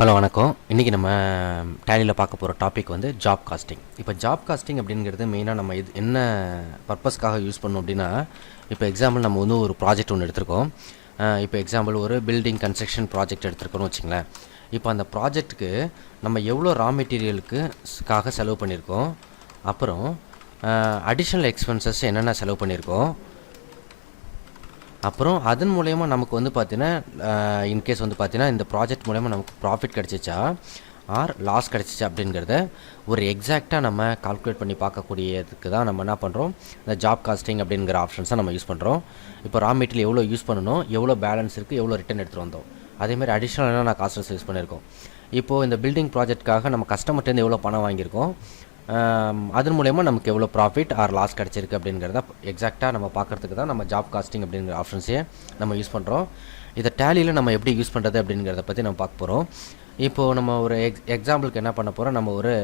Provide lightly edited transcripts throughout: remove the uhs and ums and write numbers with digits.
Hello வணக்கம். இன்றைக்கி நம்ம டேலியில் பார்க்க போகிற டாபிக் வந்து ஜாப் காஸ்டிங். இப்போ ஜாப் காஸ்டிங் அப்படிங்கிறது மெயினாக நம்ம இது என்ன பர்பஸ்க்காக யூஸ் பண்ணோம் அப்படின்னா, இப்போ எக்ஸாம்பிள் நம்ம வந்து ஒரு ப்ராஜெக்ட் ஒன்று எடுத்திருக்கோம். இப்போ எக்ஸாம்பிள் ஒரு பில்டிங் கன்ஸ்ட்ரக்ஷன் ப்ராஜெக்ட் எடுத்திருக்கோன்னு வச்சுங்களேன். இப்போ அந்த ப்ராஜெக்ட்டுக்கு நம்ம எவ்வளோ ரா மெட்டீரியலுக்காக செலவு பண்ணியிருக்கோம், அப்புறம் அடிஷ்னல் எக்ஸ்பென்சஸ் என்னென்ன செலவு பண்ணியிருக்கோம், அப்புறம் அதன் மூலயமா நமக்கு வந்து பார்த்தீங்கன்னா இன்கேஸ் வந்து பார்த்தீங்கன்னா இந்த ப்ராஜெக்ட் மூலயமா நமக்கு ப்ராஃபிட் கிடச்சிச்சா ஆர் லாஸ் கிடச்சிச்சா அப்படிங்கிறத ஒரு எக்ஸாக்டாக நம்ம கால்குலேட் பண்ணி பார்க்கக்கூடியதுக்கு தான் நம்ம என்ன பண்ணுறோம், இந்த ஜாப் காஸ்டிங் அப்படிங்கிற ஆப்ஷன்ஸை நம்ம யூஸ் பண்ணுறோம். இப்போ ரா மெட்டீரியல் எவ்வளோ யூஸ் பண்ணணும், எவ்வளோ பேலன்ஸ் இருக்குது, எவ்வளோ ரிட்டர்ன் எடுத்துகிட்டு வந்தோம், அதேமாதிரி அடிஷ்னலாக நான் காஸ்டஸ் யூஸ் பண்ணியிருக்கோம். இப்போது இந்த பில்டிங் ப்ராஜெக்ட்டுக்காக நம்ம கஸ்டமர்ட்டேருந்து எவ்வளோ பணம் வாங்கியிருக்கோம், அதன் மூலயமா நமக்கு எவ்வளோ ப்ராஃபிட் ஆர் லாஸ் கிடச்சிருக்கு அப்படிங்கிறத எக்ஸாக்டாக நம்ம பார்க்குறதுக்கு தான் நம்ம ஜாப் காஸ்டிங் அப்படிங்கிற ஆப்ஷன்ஸையே நம்ம யூஸ் பண்ணுறோம். இதை டேலியில் நம்ம எப்படி யூஸ் பண்ணுறது அப்படிங்கிறத பற்றி நம்ம பார்க்க போகிறோம். இப்போது நம்ம ஒரு எக்ஸாம்பிளுக்கு என்ன பண்ண போகிறோம், நம்ம ஒரு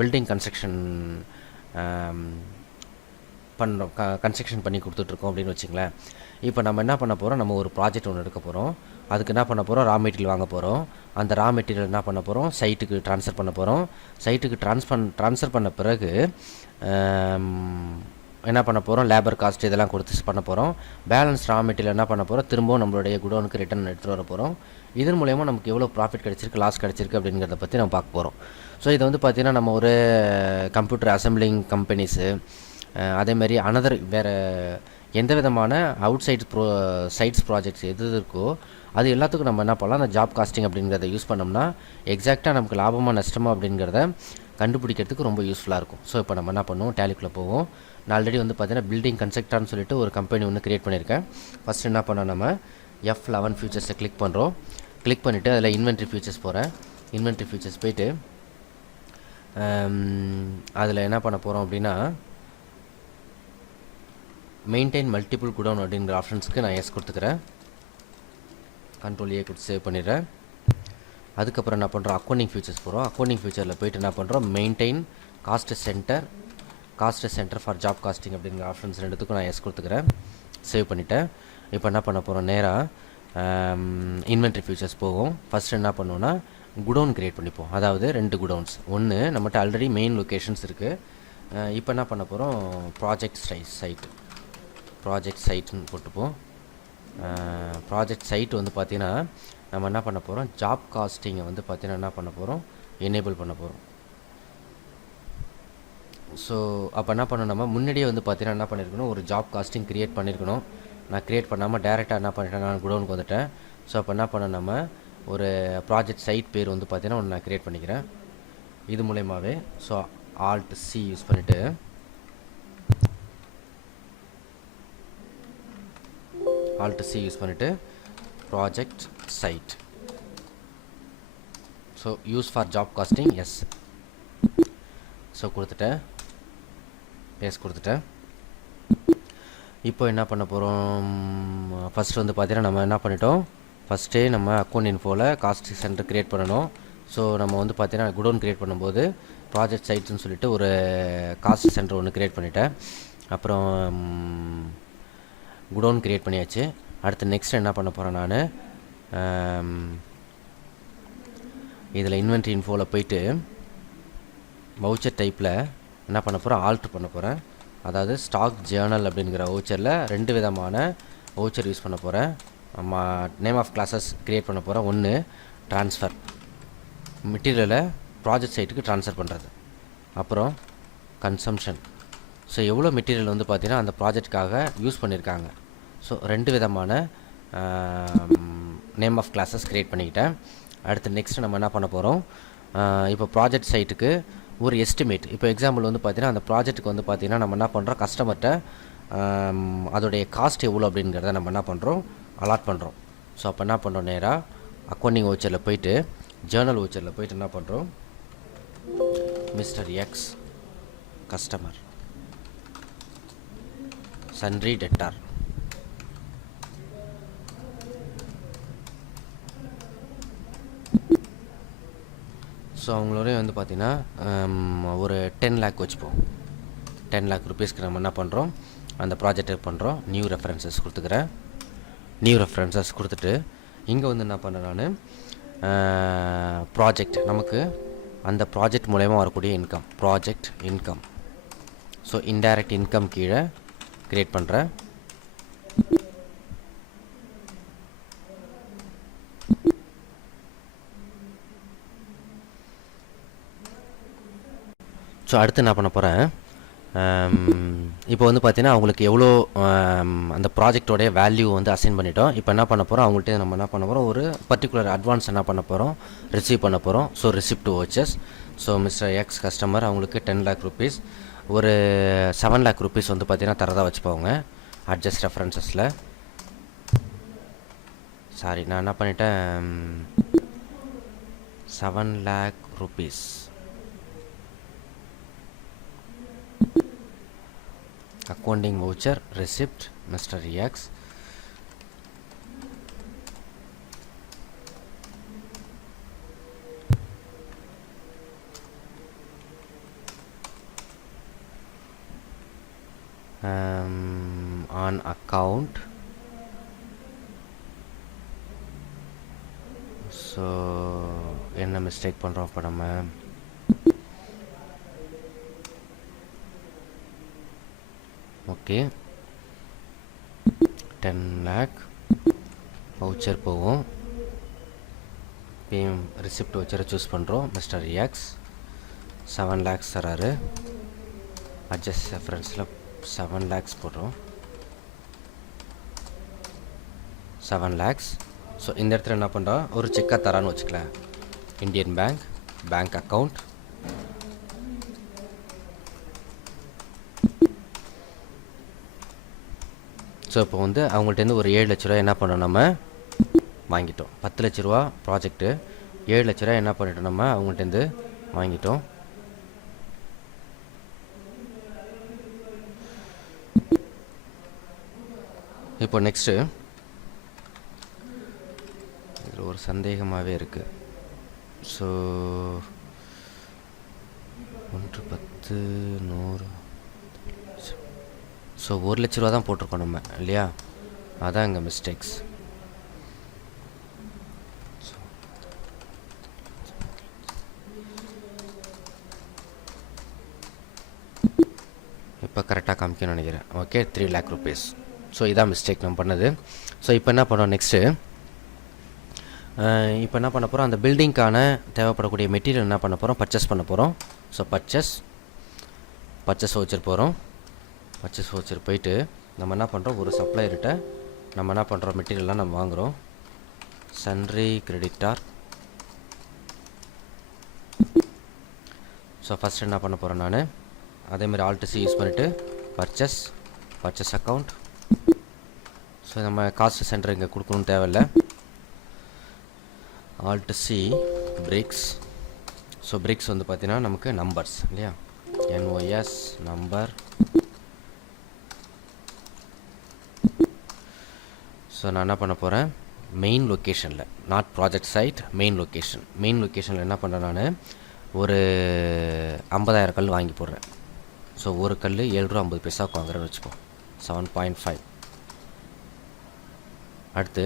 பில்டிங் கன்ஸ்ட்ரக்ஷன் பண்ணுறோம், கன்ஸ்ட்ரக்ஷன் பண்ணி கொடுத்துட்ருக்கோம் அப்படின்னு வச்சுங்களேன். இப்போ நம்ம என்ன பண்ண போகிறோம், நம்ம ஒரு ப்ராஜெக்ட் ஒன்று எடுக்க போகிறோம். அதுக்கு என்ன பண்ண போகிறோம், ரா மெட்டீரியல் வாங்க போகிறோம். அந்த ரா மெட்டீரியல் என்ன பண்ண போகிறோம், சைட்டுக்கு ட்ரான்ஸ்ஃபர் பண்ண போகிறோம். சைட்டுக்கு ட்ரான்ஸ்ஃபர் பண்ண பிறகு என்ன பண்ண போகிறோம், லேபர் காஸ்ட் இதெல்லாம் கொடுத்து பண்ண போகிறோம். பேலன்ஸ் ரா மெட்டீரியல் என்ன பண்ண போகிறோம், திரும்பவும் நம்மளுடைய குடோனுக்கு ரிட்டர்ன் எடுத்துகிட்டு வர போகிறோம். இதன் மூலயமா நமக்கு எவ்வளோ ப்ராஃபிட் கிடச்சிருக்கு, லாஸ் கிடச்சிருக்கு அப்படிங்கிறத பற்றி நம்ம பார்க்க போகிறோம். ஸோ இதை வந்து பார்த்திங்கன்னா நம்ம ஒரு கம்ப்யூட்டர் அசம்பிளிங் கம்பெனிஸு, அதேமாதிரி அனதர் வேறு எந்த விதமான அவுட் சைட்ஸ் ப்ராஜெக்ட்ஸ் எது இருக்கோ அது எல்லாத்துக்கும் நம்ம என்ன பண்ணலாம், அந்த ஜாப் காஸ்டிங் அப்படிங்கிறத யூஸ் பண்ணோம்னா எக்ஸாக்டாக நமக்கு லாபமாக நஷ்டமா அப்படிங்கிறத கண்டுபிடிக்கிறதுக்கு ரொம்ப யூஸ்ஃபுல்லாக இருக்கும். ஸோ இப்போ நம்ம என்ன பண்ணுவோம், டேலிக்குள்ளே போவோம். நான் ஆல்ரெடி வந்து பார்த்தீங்கன்னா பில்டிங் கன்ஸ்ட்ரக்டர்னு சொல்லிட்டு ஒரு கம்பெனி ஒன்று க்ரியேட் பண்ணியிருக்கேன். ஃபஸ்ட்டு என்ன பண்ணோம், நம்ம F11 ஃபியூச்சர்ஸை கிளிக் பண்ணுறோம். கிளிக் பண்ணிவிட்டு அதில் இன்வென்ட்ரி ஃபியூச்சர்ஸ் போகிறேன். இன்வென்ட்ரி ஃபியூச்சர்ஸ் போயிட்டு அதில் என்ன பண்ண போகிறோம் அப்படின்னா, மெயின்டைன் மல்டிபிள் குடவுன் அப்படிங்கிற ஆப்ஷன்ஸ்க்கு நான் எஸ் கொடுத்துக்கிறேன். கண்ட்ரோல் ஏ கொடுத்து சேவ் பண்ணிடுறேன். அதுக்கப்புறம் என்ன பண்ணுறோம், அக்கௌண்டிங் ஃபியூச்சர்ஸ் போகிறோம். அக்கௌண்டிங் ஃபியூச்சரில் போய்ட்டு என்ன பண்ணுறோம், maintain cost center for job costing அப்படிங்கிற ஆப்ஷன்ஸ் ரெண்டுத்துக்கும் நான் எஸ் கொடுத்துக்கிறேன். சேவ் பண்ணிவிட்டேன். இப்போ என்ன பண்ண போகிறோம், நேராக இன்வென்ட்ரி ஃபியூச்சர்ஸ் போகும். ஃபஸ்ட்டு என்ன பண்ணுவோன்னா குடவுன் க்ரியேட் பண்ணிப்போம். அதாவது 2 குடவுன்ஸ். ஒன்று நம்மகிட்ட ஆல்ரெடி மெயின் லொக்கேஷன்ஸ் இருக்குது. இப்போ என்ன பண்ண போகிறோம், ப்ராஜெக்ட் சைட்னு போட்டுப்போம். ப்ராஜெக்ட் சைட் வந்து பார்த்திங்கன்னா நம்ம என்ன பண்ண போகிறோம், ஜாப் காஸ்டிங்கை வந்து பார்த்திங்கன்னா என்ன பண்ண போகிறோம், எனேபிள் பண்ண போகிறோம். ஸோ அப்போ என்ன பண்ணணும், நம்ம முன்னாடியே வந்து பார்த்திங்கன்னா என்ன பண்ணியிருக்கணும், ஒரு ஜாப் காஸ்டிங் க்ரியேட் பண்ணியிருக்கணும். நான் க்ரியேட் பண்ணாமல் டேரெக்டாக என்ன பண்ணிட்டேன், நான் குடோனுக்கு வந்துட்டேன். ஸோ அப்போ என்ன பண்ண, நம்ம ஒரு ப்ராஜெக்ட் சைட் பேர் வந்து பார்த்திங்கன்னா ஒன்று நான் க்ரியேட் பண்ணிக்கிறேன் இது மூலயமாவே. ஸோ Alt C யூஸ் பண்ணிவிட்டு project site. So use for job costing yes. So கொடுத்துட்டேன், இப்போ என்ன பண்ண போகிறோம், ஃபஸ்ட்டு வந்து பார்த்தீங்கன்னா நம்ம என்ன பண்ணிட்டோம், ஃபஸ்ட்டே நம்ம அக்கௌண்ட் இன்ஃபோவில் காஸ்ட் சென்டர் க்ரியேட் பண்ணணும். ஸோ நம்ம வந்து பார்த்தீங்கன்னா குடோன் க்ரியேட் பண்ணும்போது ப்ராஜெக்ட் சைட்ஸ்னு சொல்லிட்டு ஒரு காஸ்ட் சென்டர் ஒன்று க்ரியேட் பண்ணிட்டேன். அப்புறம் குடோன் க்ரியேட் பண்ணியாச்சு. அடுத்து நெக்ஸ்ட் என்ன பண்ண போகிறேன், நான் இதில் இன்வென்ட்ரி இன்ஃபோவில் போயிட்டு வவுச்சர் டைப்பில் என்ன பண்ண போகிறேன், ஆல்ட்ரு பண்ண போகிறேன். அதாவது ஸ்டாக் ஜேர்னல் அப்படிங்கிற வவுச்சரில் 2 விதமான வவுச்சர் யூஸ் பண்ண போகிறேன். நேம் ஆஃப் கிளாஸஸ் க்ரியேட் பண்ண போகிறேன். ஒன்று ட்ரான்ஸ்ஃபர், மெட்டீரியலை ப்ராஜெக்ட் சைட்டுக்கு ட்ரான்ஸ்ஃபர் பண்ணுறது. அப்புறம் கன்சம்ஷன், ஸோ எவ்வளோ மெட்டீரியல் வந்து பார்த்திங்கன்னா அந்த ப்ராஜெக்டுக்காக யூஸ் பண்ணியிருக்காங்க. ஸோ 2 விதமான நேம் ஆஃப் கிளாஸஸ் க்ரியேட் பண்ணிக்கிட்டேன். அடுத்து நெக்ஸ்ட்டு நம்ம என்ன பண்ண போகிறோம், இப்போ ப்ராஜெக்ட் சைட்டுக்கு ஒரு எஸ்டிமேட். இப்போ எக்ஸாம்பிள் வந்து பார்த்திங்கன்னா அந்த ப்ராஜெக்ட்டுக்கு வந்து பார்த்திங்கன்னா நம்ம என்ன பண்ணுறோம், கஸ்டமர்கிட்ட அதோடைய காஸ்ட் எவ்வளோ அப்படிங்கிறத நம்ம என்ன பண்ணுறோம், அலாட் பண்ணுறோம். ஸோ அப்போ என்ன பண்ணுறோம், நேராக அக்கௌண்டிங் வவுச்சரில் போயிட்டு ஜேர்னல் வவுச்சரில் போயிட்டு என்ன பண்ணுறோம், mister X customer sundry debtor. So அவங்களோடய வந்து பார்த்திங்கன்னா ஒரு 10 லேக் வச்சுப்போம். 10 லேக் ருபீஸ்க்கு நம்ம என்ன பண்ணுறோம், அந்த ப்ராஜெக்ட் பண்ணுறோம். நியூ ரெஃபரன்சஸ் கொடுத்துக்கிறேன். நியூ ரெஃபரன்சஸ் கொடுத்துட்டு இங்கே வந்து என்ன பண்ணுறேன், நான் ப்ராஜெக்ட், நமக்கு அந்த ப்ராஜெக்ட் மூலயமா வரக்கூடிய income, project income. So indirect income கீழே க்ரியேட் பண்ணுறேன். ஸோ அடுத்து என்ன பண்ண போகிறேன், இப்போ வந்து பார்த்தீங்கன்னா அவங்களுக்கு எவ்வளோ அந்த ப்ராஜெக்டோடைய வேல்யூ வந்து அசைன் பண்ணிட்டோம். இப்போ என்ன பண்ண போகிறோம், அவங்கள்ட்ட நம்ம என்ன பண்ண போகிறோம், ஒரு பர்டிகுலர் அட்வான்ஸ் என்ன பண்ண போகிறோம், ரிசீவ் பண்ண போகிறோம். ஸோ ரிசிப்ட் வச்சஸ். ஸோ மிஸ்டர் எக்ஸ் கஸ்டமர் அவங்களுக்கு 10 lakh rupees, ஒரு 7 lakh rupees வந்து பார்த்தீங்கன்னா தரதாக வச்சுப்பாங்க அட்ஜஸ்ட் ரெஃபரன்சஸில். சாரி, நான் என்ன பண்ணிட்டேன், 7 lakh rupees. Accounting voucher receipt Mr. X. On account. So என்ன மிஸ்டேக் பண்ணுறோம் இப்போ நம்ம, ஓகே 10 lakh வவுச்சர் போகும். பிஎம் ரிசிப்ட் வவுச்சரை சூஸ் பண்ணுறோம். மிஸ்டர் எக்ஸ் 7 lakhs தராரு. அட்ஜஸ்ட் ரெஃபரன்ஸில் 7 lakhs போடுறோம். 7 lakhs. ஸோ இந்த இடத்துல என்ன பண்ணுறோம், ஒரு செக்காக தரான்னு வச்சுக்கலாம். Indian bank, bank account. So இப்போ வந்து அவங்கள்ட்டேருந்து ஒரு 7 லட்ச ரூபா என்ன பண்ணோம், நம்ம வாங்கிட்டோம். 10 லட்ச ரூபா ப்ராஜெக்ட்டு, 7 லட்ச ரூபா என்ன பண்ணிட்டோம், நம்ம அவங்கள்ட்டேருந்து வாங்கிட்டோம். இப்போ நெக்ஸ்ட்டு இதில் ஒரு சந்தேகமாகவே இருக்குது. ஸோ 1 10 100. ஸோ 1 லட்ச ரூபா தான் போட்டிருக்கோம் நம்ம இல்லையா, அதான் இங்கே மிஸ்டேக்ஸ். இப்போ கரெக்டாக காமிக்கணும்னு நினைக்கிறேன். Okay 3 lakh rupees. ஸோ இதான் மிஸ்டேக் நம்ம பண்ணது. ஸோ இப்போ என்ன பண்ணோம், நெக்ஸ்ட்டு இப்போ என்ன பண்ண போகிறோம், அந்த பில்டிங்க்கான தேவைப்படக்கூடிய மெட்டீரியல் என்ன பண்ண போகிறோம், பர்ச்சேஸ் பண்ண போகிறோம். ஸோ பர்ச்சேஸ் வவுச்சர் போகிறோம். பர்ச்சேஸ் வவுச்சர் போயிட்டு நம்ம என்ன பண்ணுறோம், ஒரு சப்ளையர்கிட்ட நம்ம என்ன பண்ணுறோம், மெட்டீரியல்லாம் நம்ம வாங்குகிறோம். Sundry creditor. ஸோ ஃபஸ்ட் என்ன பண்ண போகிறேன், நான் அதேமாதிரி ஆல்ட் சி யூஸ் பண்ணிவிட்டு பர்ச்சேஸ் அக்கௌண்ட். ஸோ நம்ம காஸ்ட் சென்டர் இங்கே கொடுக்கணும்னு தேவையில்லை. Alt C BRICS. So BRICS வந்து பார்த்தீங்கன்னா நமக்கு நம்பர்ஸ் இல்லையா, என்ஓஎஸ் நம்பர். ஸோ நான் என்ன பண்ண போகிறேன், மெயின் லொக்கேஷனில், நாட் ப்ராஜெக்ட் சைட், மெயின் லொக்கேஷனில் என்ன பண்ணுறேன், நான் ஒரு 50,000 கல் வாங்கி போடுறேன். ஸோ ஒரு கல் 7 ரூபா 50 பைசாவுக்கு வாங்குறேன்னு வச்சுப்போம். 7.5. அடுத்து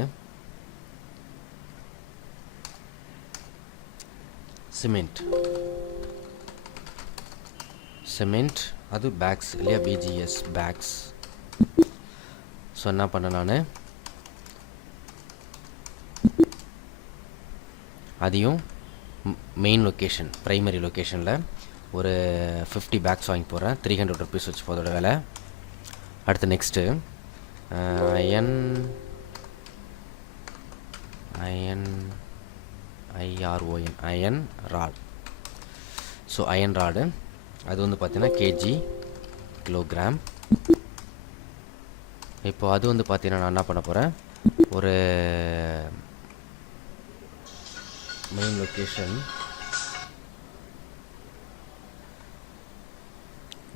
சிமெண்ட், அது பேக்ஸ் இல்லையா, பிஜிஎஸ் பேக்ஸ். ஸோ என்ன பண்ண, நான் அதையும் மெயின் லொக்கேஷன், ப்ரைமரி லொக்கேஷனில் ஒரு 50 பேக்ஸ் வாங்கி போடுறேன். 300 rupees வச்சு போதோட வேலை. அடுத்து next iron rod. So iron rod அது வந்து பார்த்தீங்கன்னா கேஜி, கிலோகிராம். இப்போ அது வந்து பார்த்தீங்கன்னா நான் என்ன பண்ண போகிறேன், ஒரு மெயின் லொக்கேஷன்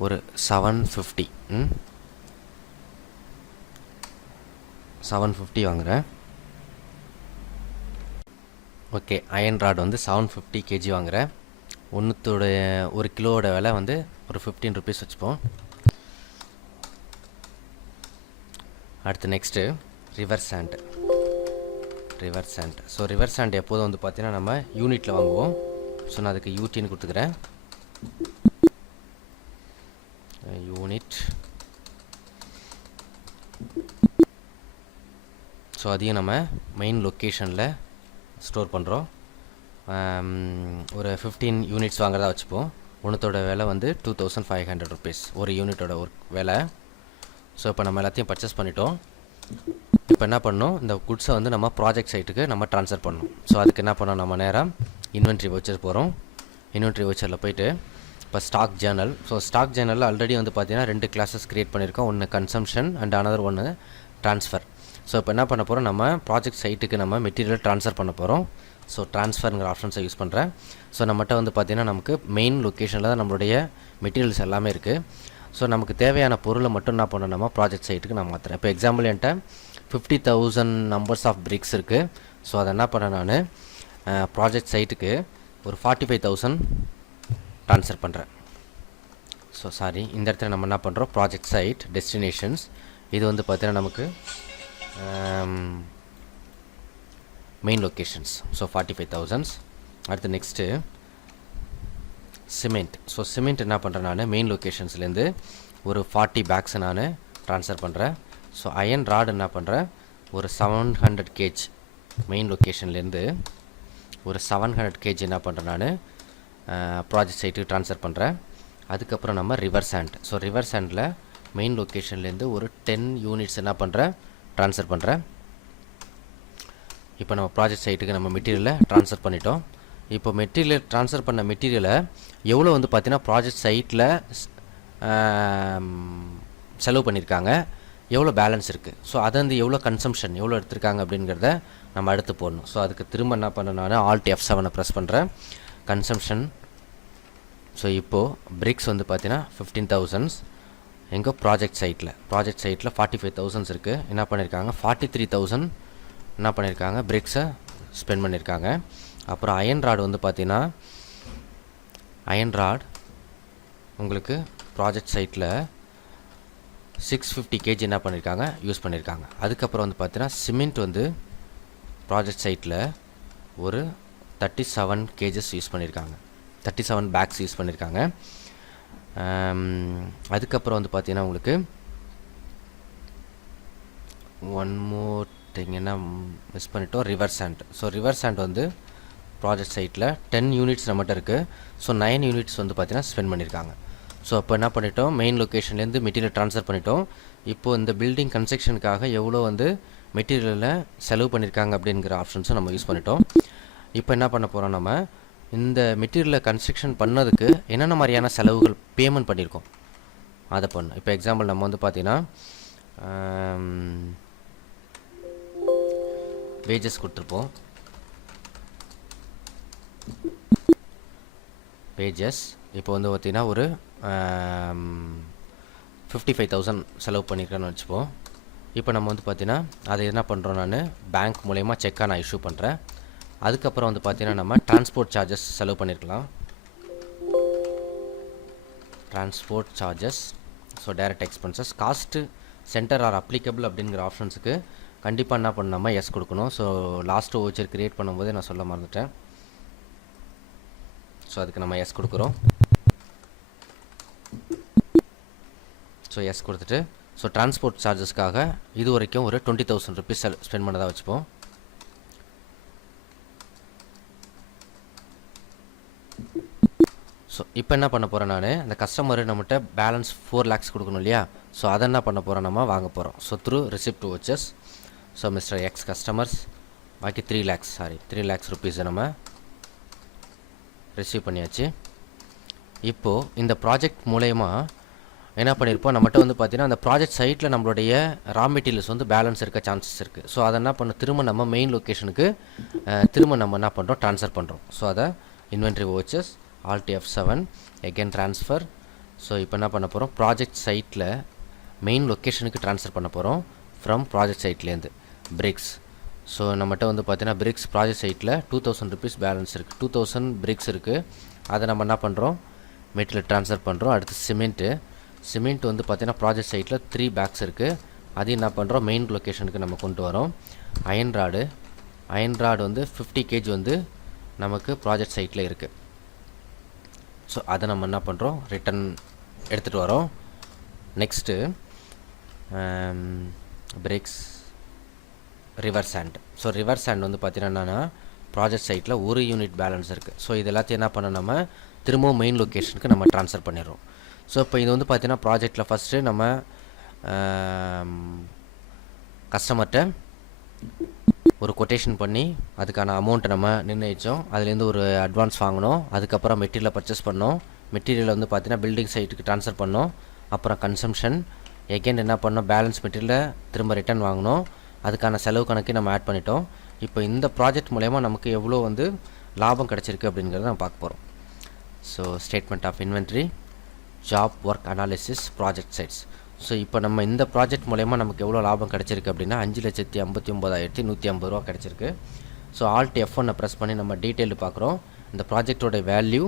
ஒரு 750 வாங்குகிறேன். ஓகே, அயன் ராட் வந்து 750 kg வாங்குகிறேன். ஒன்றுத்தோடைய 1 கிலோவோட விலை வந்து ஒரு 15 rupees வச்சுப்போம். அடுத்து next river sand. River sand. So river sand எப்போதும் வந்து பார்த்தீங்கன்னா நம்ம யூனிட்டில் வாங்குவோம். ஸோ நான் அதுக்கு யூடின்னு கொடுத்துக்கிறேன். யூனிட். ஸோ அதையும் நம்ம மெயின் லொக்கேஷனில் ஸ்டோர் பண்ணுறோம். ஒரு 15 யூனிட்ஸ் வாங்குறதா வச்சுப்போம். ஒன்றுத்தோட விலை வந்து 2500 rupees ஒரு யூனிட்டோட ஒரு விலை. ஸோ இப்போ நம்ம எல்லாத்தையும் பர்ச்சேஸ் பண்ணிட்டோம். இப்போ என்ன பண்ணணும், இந்த குட்ஸை வந்து நம்ம ப்ராஜெக்ட் சைட்டுக்கு நம்ம ட்ரான்ஸ்ஃபர் பண்ணணும். ஸோ அதுக்கு என்ன பண்ணோம், நம்ம நேராக இன்வென்ட்ரி வவுச்சர் போகிறோம். இன்வென்ட்ரி வவுச்சரில் போய்ட்டு இப்போ ஸ்டாக் ஜேர்னல். ஸோ ஸ்டாக் ஜேர்னலில் ஆல்ரெடி வந்து பார்த்தீங்கன்னா 2 கிளாஸஸ் க்ரியேட் பண்ணியிருக்கோம். ஒன்று கன்சம்ஷன் அண்ட் அனதர் ஒன்று ட்ரான்ஸ்ஃபர். ஸோ இப்போ என்ன பண்ண போகிறோம், நம்ம ப்ராஜெக்ட் சைட்டுக்கு நம்ம மெட்டீரியல் ட்ரான்ஸ்ஃபர் பண்ண போகிறோம். ஸோ ட்ரான்ஸ்ஃபருங்கிற ஆப்ஷன்ஸை யூஸ் பண்ணுறேன். ஸோ நம்மகிட்ட வந்து பார்த்திங்கன்னா நமக்கு மெயின் லொக்கேஷனில் தான் நம்மளுடைய மெட்டீரியல்ஸ் எல்லாமே இருக்குது. ஸோ நமக்கு தேவையான பொருளை மட்டும் என்ன பண்ணணும், நம்ம ப்ராஜெக்ட் சைட்டுக்கு நான் மாற்றுறேன். இப்போ எக்ஸாம்பிள் என்கிட்ட 50,000 நம்பர்ஸ் ஆஃப் பிரிக்ஸ் இருக்குது. ஸோ அதை என்ன பண்ணேன், நான் ப்ராஜெக்ட் சைட்டுக்கு ஒரு 45,000 ட்ரான்ஸ்ஃபர் பண்ணுறேன். ஸோ சாரி, இந்த இடத்துல நம்ம என்ன பண்ணுறோம், ப்ராஜெக்ட் சைட் டெஸ்டினேஷன்ஸ். இது வந்து பார்த்திங்கன்னா நமக்கு மெயின் லொக்கேஷன்ஸ். ஸோ 45,000. அடுத்து நெக்ஸ்ட்டு சிமெண்ட். ஸோ சிமெண்ட் என்ன பண்ணுறேன், நான் மெயின் லொக்கேஷன்ஸ்லேருந்து ஒரு 40 பேக்ஸை நான் ட்ரான்ஸ்ஃபர் பண்ணுறேன். ஸோ அயன் ராட் என்ன பண்ணுறேன், ஒரு 700 kg மெயின் லொக்கேஷன்லேருந்து ஒரு 700 kg என்ன பண்ணுறேன், நான் ப்ராஜெக்ட் சைட்டுக்கு ட்ரான்ஸ்ஃபர் பண்ணுறேன். அதுக்கப்புறம் நம்ம ரிவர் சாண்ட். ஸோ ரிவர் சாண்டில் மெயின் லொக்கேஷன்லேருந்து ஒரு 10 யூனிட்ஸ் என்ன பண்ணுறேன், ட்ரான்ஸ்ஃபர் பண்ணுறேன். இப்போ நம்ம ப்ராஜெக்ட் சைட்டுக்கு நம்ம மெட்டீரியலை ட்ரான்ஸ்ஃபர் பண்ணிட்டோம். இப்போ மெட்டீரியல் ட்ரான்ஸ்ஃபர் பண்ண மெட்டீரியலை எவ்வளோ வந்து பார்த்திங்கன்னா ப்ராஜெக்ட் சைட்டில் செலவு பண்ணியிருக்காங்க, எவ்வளோ பேலன்ஸ் இருக்குது, ஸோ அதை வந்து எவ்வளோ கன்சம்ஷன் எவ்வளோ எடுத்திருக்காங்க அப்படிங்கிறத நம்ம அடுத்து போடணும். ஸோ அதுக்கு திரும்ப என்ன பண்ண, நான் Alt F7 ப்ரெஸ் பண்ணுறேன். கன்சம்ஷன். ஸோ இப்போது பிரிக்ஸ் வந்து பார்த்தீங்கன்னா 15,000 எங்கே ப்ராஜெக்ட் சைட்டில் 45,000 இருக்குது. என்ன பண்ணியிருக்காங்க, 43,000 என்ன பண்ணியிருக்காங்க, பிரிக்ஸை ஸ்பெண்ட் பண்ணியிருக்காங்க. அப்புறம் அயன் ராட் வந்து பார்த்தீங்கன்னா அயன் ராட் உங்களுக்கு ப்ராஜெக்ட் சைட்டில் 650 kg என்ன பண்ணியிருக்காங்க, யூஸ் பண்ணியிருக்காங்க. அதுக்கப்புறம் வந்து பார்த்தீங்கன்னா சிமெண்ட் வந்து ப்ராஜெக்ட் சைட்டில் ஒரு 37 kgs யூஸ் பண்ணியிருக்காங்க, 37 பேக்ஸ் யூஸ் பண்ணியிருக்காங்க. அதுக்கப்புறம் வந்து பார்த்தீங்கன்னா உங்களுக்கு ஒன் மோர் திங் என்ன மிஸ் பண்ணிட்டோம், river sand. So river sand வந்து ப்ராஜெக்ட் சைட்டில் 10 யூனிட்ஸ் நம்மகிட்ட இருக்குது. ஸோ 9 யூனிட்ஸ் வந்து பார்த்தீங்கன்னா ஸ்பெண்ட் பண்ணியிருக்காங்க. ஸோ அப்போ என்ன பண்ணிட்டோம், மெயின் லொக்கேஷன்லேருந்து மெட்டீரியல் ட்ரான்ஸ்ஃபர் பண்ணிட்டோம். இப்போது இந்த பில்டிங் கன்ஸ்ட்ரக்ஷனுக்காக எவ்வளோ வந்து மெட்டீரியலில் செலவு பண்ணியிருக்காங்க அப்படிங்கிற ஆப்ஷன்ஸும் நம்ம யூஸ் பண்ணிட்டோம். இப்போ என்ன பண்ண போகிறோம், நம்ம இந்த மெட்டீரியலை கன்ஸ்ட்ரக்ஷன் பண்ணதுக்கு என்னென்ன மாதிரியான செலவுகள் பேமெண்ட் பண்ணியிருக்கோம் அதை பண்ணணும். இப்போ எக்ஸாம்பிள் நம்ம வந்து பார்த்திங்கன்னா வேஜஸ் கொடுத்துருப்போம். வேஜஸ் இப்போ வந்து பார்த்திங்கன்னா ஒரு 55,000 செலவு பண்ணியிருக்கேன்னு வச்சுப்போம். இப்போ நம்ம வந்து பார்த்திங்கன்னா அதை என்ன பண்ணுறோம், நான் பேங்க் மூலயமா செக்காக நான் இஷ்யூ பண்ணுறேன். அதுக்கப்புறம் வந்து பார்த்திங்கன்னா நம்ம டிரான்ஸ்போர்ட் சார்ஜஸ் செலவு பண்ணியிருக்கலாம். Transport charges. So direct expenses. Cost centre are applicable அப்படிங்கிற ஆப்ஷன்ஸுக்கு கண்டிப்பாக என்ன பண்ணாமல் எஸ் கொடுக்கணும். ஸோ லாஸ்ட்டு வவுச்சர் க்ரியேட் பண்ணும்போது நான் சொல்ல மறந்துட்டேன். ஸோ அதுக்கு நம்ம எஸ் கொடுக்குறோம். ஸோ எஸ் கொடுத்துட்டு ஸோ டிரான்ஸ்போர்ட் சார்ஜஸ்க்காக இது வரைக்கும் ஒரு 20,000 rupees ஸ்பெண்ட் பண்ணதாக வச்சுப்போம். ஸோ இப்போ என்ன பண்ண போகிறேன், நான் அந்த கஸ்டமர் நம்மகிட்ட பேலன்ஸ் 4 lakhs கொடுக்கணும் இல்லையா. ஸோ அதை என்ன பண்ண போகிறோம், நம்ம வாங்க போகிறோம். So through receipt vouchers. So mister X customers பாக்கி 3 lakhs rupees நம்ம ரிசீவ் பண்ணியாச்சு. இப்போது இந்த ப்ராஜெக்ட் மூலயமா என்ன பண்ணியிருப்போம், நம்மகிட்ட வந்து பார்த்திங்கன்னா அந்த ப்ராஜெக்ட் சைட்டில் நம்மளுடைய ரா மெட்டீரியல்ஸ் வந்து பேலன்ஸ் இருக்க சான்சஸ் இருக்குது. ஸோ அதை என்ன பண்ண, திரும்ப நம்ம மெயின் லொக்கேஷனுக்கு திரும்ப நம்ம என்ன பண்ணுறோம், ட்ரான்ஸ்ஃபர் பண்ணுறோம். ஸோ அதை inventory vouchers Alt F7 again transfer. So இப்போ என்ன பண்ண போகிறோம், ப்ராஜெக்ட் சைட்டில் மெயின் லொக்கேஷனுக்கு ட்ரான்ஸ்ஃபர் பண்ண போகிறோம் ஃப்ரம் ப்ராஜெக்ட் சைட்லேருந்து பிரிக்ஸ். ஸோ நம்மகிட்ட வந்து பார்த்தீங்கன்னா பிரிக்ஸ் ப்ராஜெக்ட் சைட்டில் 2,000 rupees பேலன்ஸ் இருக்குது, 2,000 பிரிக்ஸ் இருக்குது. அதை நம்ம என்ன பண்ணுறோம், மெட்டீரியல் ட்ரான்ஸ்ஃபர் பண்ணுறோம். அடுத்து சிமெண்ட் வந்து பார்த்தீங்கன்னா ப்ராஜெக்ட் சைட்டில் 3 bags இருக்குது. அது என்ன பண்ணுறோம், மெயின் லொக்கேஷனுக்கு நம்ம கொண்டு வரோம். அயன் ராடு அயன் ராட் வந்து 50 kg வந்து நமக்கு ப்ராஜெக்ட் சைட்டில் இருக்குது. ஸோ அதை நம்ம என்ன பண்ணுறோம், ரிட்டன் எடுத்துகிட்டு வரோம். Next breaks river sand. So river sand வந்து பார்த்தீங்கன்னா ப்ராஜெக்ட் சைட்டில் ஒரு யூனிட் பேலன்ஸ் இருக்குது. ஸோ இது எல்லாத்தையும் என்ன பண்ண நம்ம திரும்பவும் மெயின் லொக்கேஷனுக்கு நம்ம ட்ரான்ஸ்ஃபர் பண்ணிடுறோம். ஸோ இப்போ இது வந்து பார்த்தீங்கன்னா ப்ராஜெக்டில் ஃபஸ்ட்டு நம்ம கஸ்டமர்கிட்ட ஒரு கொட்டேஷன் பண்ணி அதுக்கான அமௌண்ட்டை நம்ம நிர்ணயித்தோம். அதுலேருந்து ஒரு அட்வான்ஸ் வாங்கினோம். அதுக்கப்புறம் மெட்டீரியலை பர்ச்சேஸ் பண்ணோம். மெட்டீரியலை வந்து பார்த்தீங்கன்னா பில்டிங் சைட்டுக்கு ட்ரான்ஸ்ஃபர் பண்ணோம். அப்புறம் கன்சம்ஷன் எகெயின் என்ன பண்ணோம், பேலன்ஸ் மெட்டீரியலை திரும்ப ரிட்டர்ன் வாங்கினோம். அதுக்கான செலவு கணக்கு நம்ம ஆட் பண்ணிட்டோம். இப்போ இந்த ப்ராஜெக்ட் மூலயமா நமக்கு எவ்வளோ வந்து லாபம் கிடச்சிருக்கு அப்படிங்கிறத நம்ம பார்க்க போகிறோம். So statement of inventory, job work analysis, project sites. So இப்போ நம்ம இந்த ப்ராஜெக்ட் மூலயமா நமக்கு எவ்வளோ லாபம் கிடச்சிருக்கு அப்படின்னா 5,59,150 ரூபா கிடச்சிருக்கு. ஸோ ஆல்ட் F1 ப்ரெஸ் பண்ணி நம்ம டீட்டெயில் பார்க்குறோம். இந்த ப்ராஜெக்டோட வேல்யூ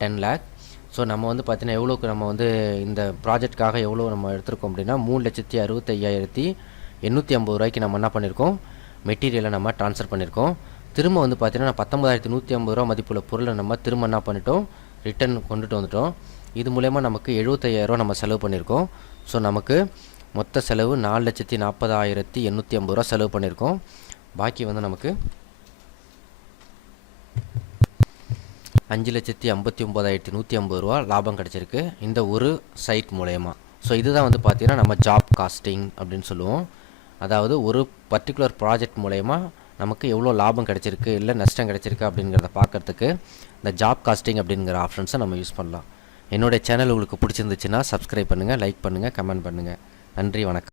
10 lakh. ஸோ நம்ம வந்து பார்த்தீங்கன்னா எவ்வளோக்கு நம்ம வந்து இந்த ப்ராஜெக்ட்காக எவ்வளோ நம்ம எடுத்திருக்கோம் அப்படின்னா 3,65,850 ரூபாய்க்கு நம்ம என்ன பண்ணியிருக்கோம், மெட்டீரியலை நம்ம ட்ரான்ஸ்ஃபர் பண்ணியிருக்கோம். திரும்ப வந்து பார்த்தீங்கன்னா 19,150 ரூபா மதிப்புள்ள பொருளை நம்ம திரும்ப என்ன பண்ணிட்டோம், ரிட்டர்ன் கொண்டுட்டு வந்துட்டோம். இது மூலயமா நமக்கு 75,000 ரூபா நம்ம செலவு பண்ணியிருக்கோம். ஸோ நமக்கு மொத்த செலவு 4,40,850 ரூபா செலவு பண்ணியிருக்கோம். பாக்கி வந்து நமக்கு 5,59,150 ரூபா லாபம் கிடச்சிருக்கு இந்த ஒரு சைட் மூலயமா. ஸோ இதுதான் வந்து பார்த்திங்கன்னா நம்ம ஜாப் காஸ்டிங் அப்படின்னு சொல்லுவோம். அதாவது ஒரு பர்டிகுலர் ப்ராஜெக்ட் மூலயமா நமக்கு எவ்வளோ லாபம் கிடச்சிருக்கு இல்லை நஷ்டம் கிடச்சிருக்கு அப்படிங்கிறத பார்க்குறதுக்கு இந்த ஜாப் காஸ்டிங் அப்படிங்கிற ஆப்ஷன்ஸை நம்ம யூஸ் பண்ணலாம். என்னுடைய சேனல் உங்களுக்கு பிடிச்சிருந்துச்சுன்னா சப்ஸ்கிரைப் பண்ணுங்கள், லைக் பண்ணுங்கள், கமெண்ட் பண்ணுங்கள். நன்றி, வணக்கம்.